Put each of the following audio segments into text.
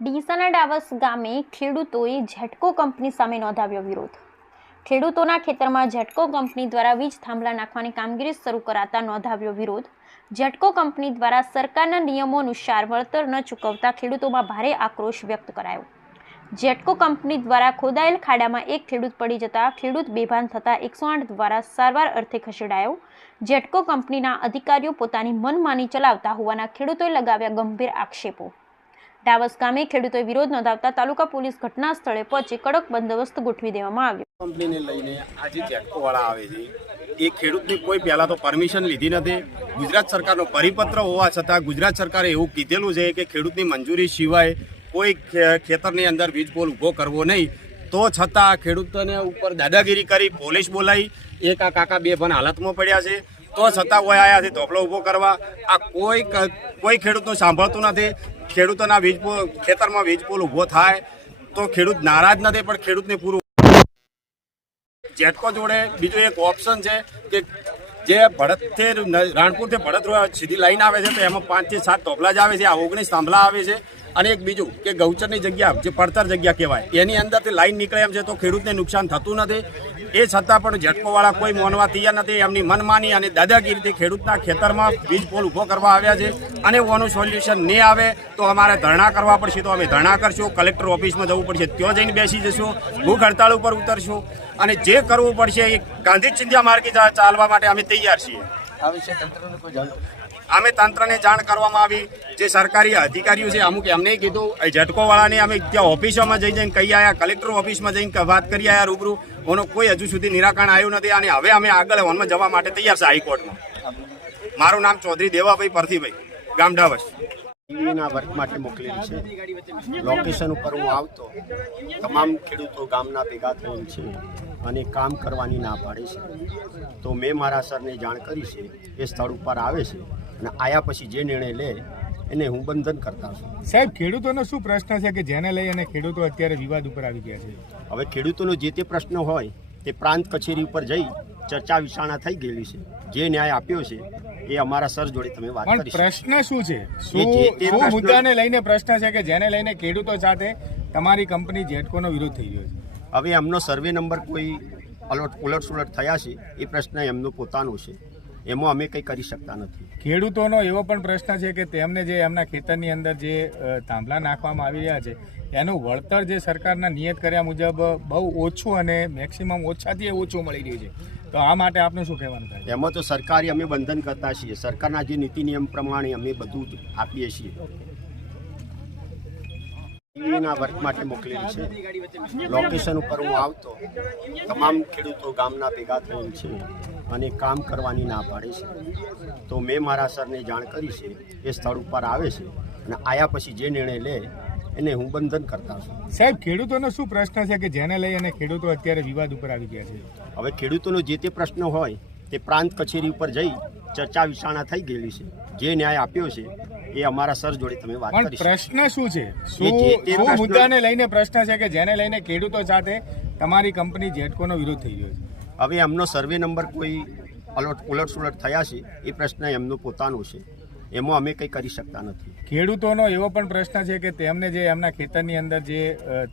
ડીસાના ડાવસ ગામે ખેડૂતોએ ઝેટકો કંપની સામે નોંધાવ્યો વિરોધ। ખેડૂતોના ખેતરમાં ઝેટકો કંપની દ્વારા વીજ થાંભલા નાખવાની કામગીરી શરૂ કરાતા નોંધાવ્યો વિરોધ। ઝેટકો કંપની દ્વારા સરકારના નિયમો અનુસાર વળતર ન ચૂકવતા ખેડૂતોમાં ભારે આક્રોશ વ્યક્ત કરાયો। ઝેટકો કંપની દ્વારા ખોદાયેલ ખાડામાં એક ખેડૂત પડી જતા ખેડૂત બેભાન થતા 108 દ્વારા સારવાર અર્થે ખસેડાયો। ઝેટકો કંપનીના અધિકારીઓ પોતાની મનમાની ચલાવતા હોવાના ખેડૂતોએ લગાવ્યા ગંભીર આક્ષેપો। ડાવસ ગામે ખેડૂતોએ વિરોધ નોંધાવતા તાલુકા પોલીસ ઘટના સ્થળે પહોંચી કડક બંદોબસ્ત ગોઠવી દેવામાં આવ્યો। કંપનીને લઈને આજે ઝેટકો વાળા આવે છે એ ખેડૂતની કોઈ પહેલા તો પરમિશન લીધી નથી। ગુજરાત સરકારનો પરિપત્ર હોવા છતાં ગુજરાત સરકારે એવું કીધેલું છે કે ખેડૂતની મંજૂરી સિવાય કોઈ ખેતરની અંદર વીજ પોલ ઊભો કરવો નહીં, તો છતાં ખેડૂતોને ઉપર દાદાગીરી કરી પોલીસ બોલાવી એક આ કાકા બેભાન હાલતમાં પડ્યા છે, તો છતાં કોઈ આયા છે ધોપલો ઊભો કરવા। આ કોઈ ખેડૂતનું સાંભળતું નથી। ખેડૂતોના વીજ પોલ ખેતરમાં વીજ પોલ ઊભો થાય તો ખેડૂત નારાજ નથી, પણ ખેડૂતને પૂરું ઝેટકો જોડે બીજો એક ઓપ્શન છે કે જે ભડતથી રાણપુરથી ભડત સીધી લાઈન આવે છે તો એમાં 5 થી 7 ધોપલા જ આવે છે, આ 19 થાંભલા આવે છે। અને એક બીજું કે ગૌચરની જગ્યા જે પડતર જગ્યા કહેવાય એની અંદરથી લાઈન નીકળે એમ છે, તો ખેડૂતને નુકસાન થતું નથી। એ છતાં પણ ઝેટકોવાળા કોઈ માનવા તૈયાર નથી। એમની મનમાની અને દાદાગીરીથી ખેડૂતના ખેતરમાં વીજ પોલ ઊભો કરવા આવ્યા છે અને ઓનું સોલ્યુશન નહીં આવે તો અમારે ધરણા કરવા પડશે, તો અમે ધરણા કરશું। કલેક્ટર ઓફિસમાં જવું પડશે, ત્યાં જઈને બેસી જશું, ભૂખ હડતાળ ઉપર ઉતરશું અને જે કરવું પડશે એ ગાંધી ચિંધ્યા માર્ગે ચાલવા માટે અમે તૈયાર છીએ। આ વિશે તંત્રને કોઈ જાણ અમે તંત્રને જાણ કરવામાં આવી, જે સરકારી અધિકારીઓ છે અમુક એમને કીધું, ઝેટકોવાળાને અમે ત્યાં ઓફિસોમાં જઈને કહી આવ્યા, કલેક્ટર ઓફિસમાં જઈને વાત કરી આવ્યા રૂબરૂ, એનું કોઈ હજુ સુધી નિરાકરણ આવ્યું નથી અને હવે અમે આગળ વનમાં જવા માટે તૈયાર છે હાઈકોર્ટમાં। મારું નામ ચૌધરી દેવાભાઈ પરથીભાઈ, ગામ ડાવસ। ટીવીના વર્ક માટે મોકલેલી છે। લોકેશન ઉપર હું આવતો તમામ ખેડૂતો ગામના ભેગા થયેલ છે અને કામ કરવાની ના પાડે છે, તો મેં મારા સરને જાણ કરી છે, એ સ્થળ ઉપર આવે છે અને આયા પછી જે નિર્ણય લે એને હું બંધન કરતા છું। સાહેબ, ખેડૂતોનો શું પ્રશ્ન છે કે જેને લઈ અને ખેડૂતો અત્યારે વિવાદ ઉપર આવી ગયા છે? હવે ખેડૂતોનો જે તે પ્રશ્ન હોય તે પ્રાંત કચેરી ઉપર જઈ ચર્ચા વિચારણા થઈ ગયેલી છે। જે ન્યાય આપ્યો છે એ અમારા સર જોડે તમે વાત કરી। પ્રશ્ન શું છે? શું મુદ્દાને લઈને પ્રશ્ન છે કે જેને લઈને ખેડૂતો સાથે તમારી કંપની ઝેટકોનો વિરોધ થઈ રહ્યો છે? હવે એમનો સર્વે નંબર કોઈ ઉલટ થયા છે, એ પ્રશ્ન એમનો પોતાનો છે, એમાં અમે કંઈ કરી શકતા નથી। ખેડૂતોનો એવો પણ પ્રશ્ન છે કે તેમને જે એમના ખેતરની અંદર જે થાંભલા નાખવામાં આવી રહ્યા છે એનું વળતર જે સરકારના નિયત કર્યા મુજબ બહુ ઓછું અને મેક્સિમમ ઓછાથી ઓછું મળી રહ્યું છે, તો આ માટે આપનું શું કહેવાનું થાય? એમાં તો સરકારી અમે બંધન કરતા છીએ, સરકારના જે નીતિ નિયમ પ્રમાણે અમે બધું જ આપીએ છીએ। ટીવીના વર્ક માટે મોકલેલી છે। લોકેશન ઉપર હું આવતો તમામ ખેડૂતો ગામના ભેગા થયેલ છે અને કામ કરવાની ના પાડે છે, તો મેં મારા સરને જાણ કરી છે, એ સ્થળ ઉપર આવે છે અને આયા પછી જે નિર્ણય લે એને હું બંધન કરતા છું। સાહેબ, ખેડૂતોનો શું પ્રશ્ન છે કે જેને લઈ અને ખેડૂતો અત્યારે વિવાદ ઉપર આવી ગયા છે? હવે ખેડૂતોનો જે તે પ્રશ્ન હોય તે પ્રાંત કચેરી ઉપર જઈ ચર્ચા વિચારણા થઈ ગયેલી છે। જે ન્યાય આપ્યો છે એ અમારા સર જોડે તમે વાત કરી। પ્રશ્ન શું છે? શું મુદ્દાને લઈને પ્રશ્ન છે કે જેને લઈને ખેડૂતો સાથે તમારી કંપની ઝેટકોનો વિરોધ થઈ રહ્યો છે? હવે એમનો સર્વે નંબર કોઈ ઉલટ થયા છે, એ પ્રશ્ન એમનો પોતાનો છે, એમાં અમે કંઈ કરી શકતા નથી। ખેડૂતોનો એવો પણ પ્રશ્ન છે કે તેમને જે એમના ખેતરની અંદર જે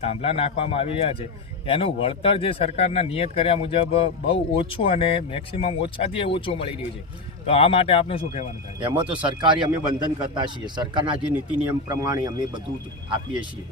થાંભલા નાખવામાં આવી રહ્યા છે એનું વળતર જે સરકારના નિયત કર્યા મુજબ બહુ ઓછું અને મેક્સિમમ ઓછાથી ઓછું મળી રહ્યું છે, તો આ માટે આપનું શું કહેવાનું થાય? એમાં તો સરકારી અમે બંધન કરતા છીએ, સરકારના જે નીતિ નિયમ પ્રમાણે અમે બધું જ આપીએ છીએ।